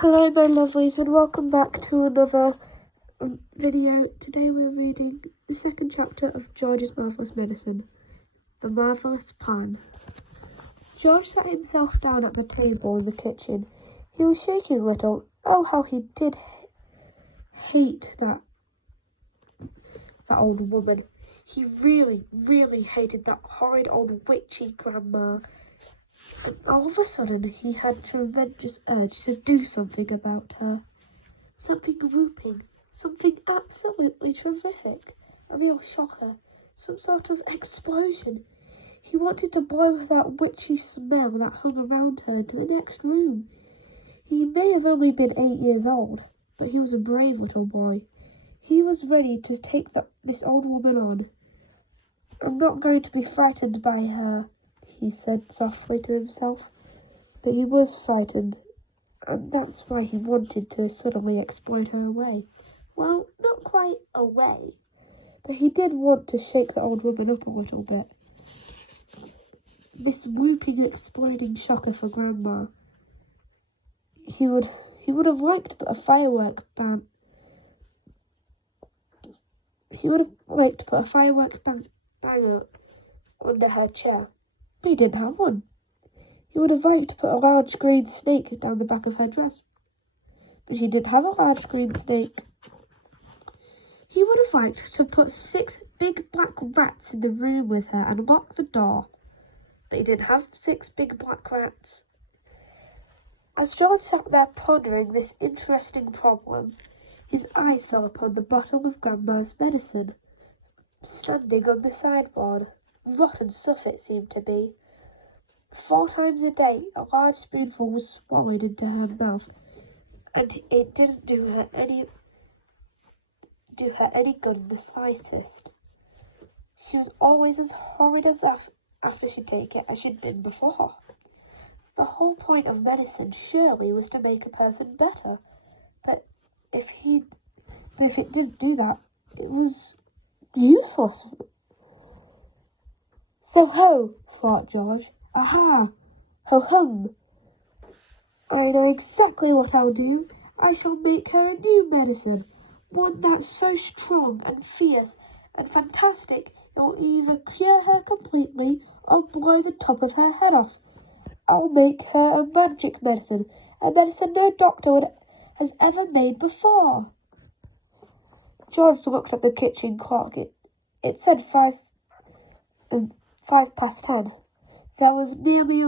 Hello my lovelies and welcome back to another video. Today we're reading the second chapter of George's Marvellous Medicine, The Marvellous Plan. George sat himself down at the table in the kitchen. He was shaking a little. Oh, how he did hate that old woman. He really hated that horrid old witchy grandma. And all of a sudden he had a tremendous urge to do something about her. Something whooping, something absolutely terrific, a real shocker, some sort of explosion. He wanted to blow that witchy smell that hung around her into the next room. He may have only been 8 years old, but he was a brave little boy. He was ready to take this old woman on. I'm not going to be frightened by her, he said softly to himself, but he was frightened, and that's why he wanted to suddenly explode her away. Well, not quite away, but he did want to shake the old woman up a little bit. This whooping, exploding shocker for Grandma. He would have liked to put a firework ban. He would have liked to put a firework banger under her chair, but he didn't have one. He would have liked to put a large green snake down the back of her dress, but she didn't have a large green snake. He would have liked to put 6 big black rats in the room with her and lock the door, but he didn't have 6 big black rats. As George sat there pondering this interesting problem, his eyes fell upon the bottle of Grandma's medicine, standing on the sideboard. Rotten stuff it seemed to be. 4 times a day, a large spoonful was swallowed into her mouth, and it didn't do her any good in the slightest. She was always as horrid as after she'd take it as she'd been before. The whole point of medicine surely was to make a person better, but if it didn't do that, it was useless. So ho, thought George. Aha! Ho-hum! I know exactly what I'll do. I shall make her a new medicine, one that's so strong and fierce and fantastic it will either cure her completely or blow the top of her head off. I'll make her a magic medicine, a medicine no doctor has ever made before. George looked at the kitchen clock. It said 5 past 10. There was nearly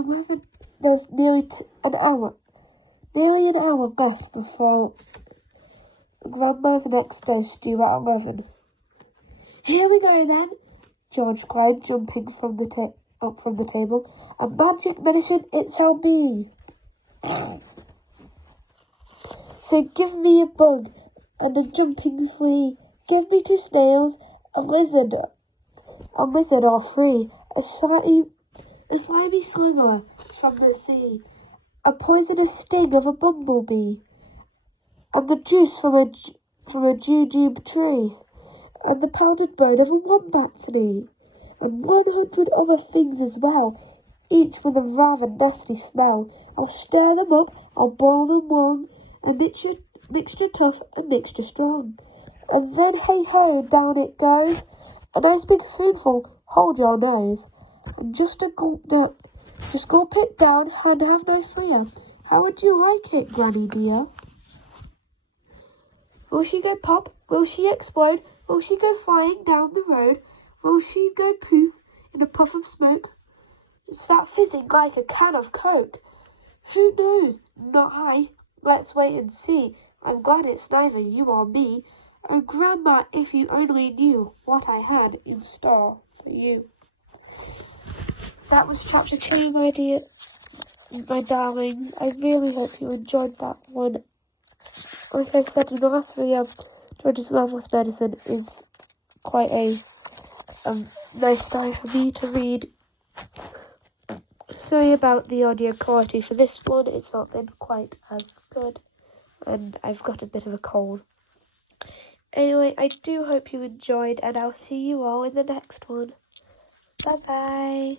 an hour left before Grandma's next dose due at 11. Here we go then, George cried, jumping up from the table. A magic medicine it shall be. So give me a bug and a jumping flea. Give me 2 snails, a lizard or 3, a slimy slinger from the sea, a poisonous sting of a bumblebee, and the juice from a jujube tree, and the powdered bone of a wombat's knee, and 100 other things as well, each with a rather nasty smell. I'll stir them up, I'll boil them long, a mixture tough, a mixture strong. And then hey-ho, down it goes, a nice big spoonful, hold your nose, and just gulp it down and have no fear. How would you like it, Granny dear? Will she go pop? Will she explode? Will she go flying down the road? Will she go poof in a puff of smoke? Start fizzing like a can of Coke? Who knows? Not I. Let's wait and see. I'm glad it's neither you or me. Oh, Grandma, if you only knew what I had in store for you. That was chapter 2, my darlings. I really hope you enjoyed that one. Like I said in the last video, George's Marvellous Medicine is quite a nice story for me to read. Sorry about the audio quality for this one. It's not been quite as good, and I've got a bit of a cold. Anyway, I do hope you enjoyed, and I'll see you all in the next one. Bye-bye.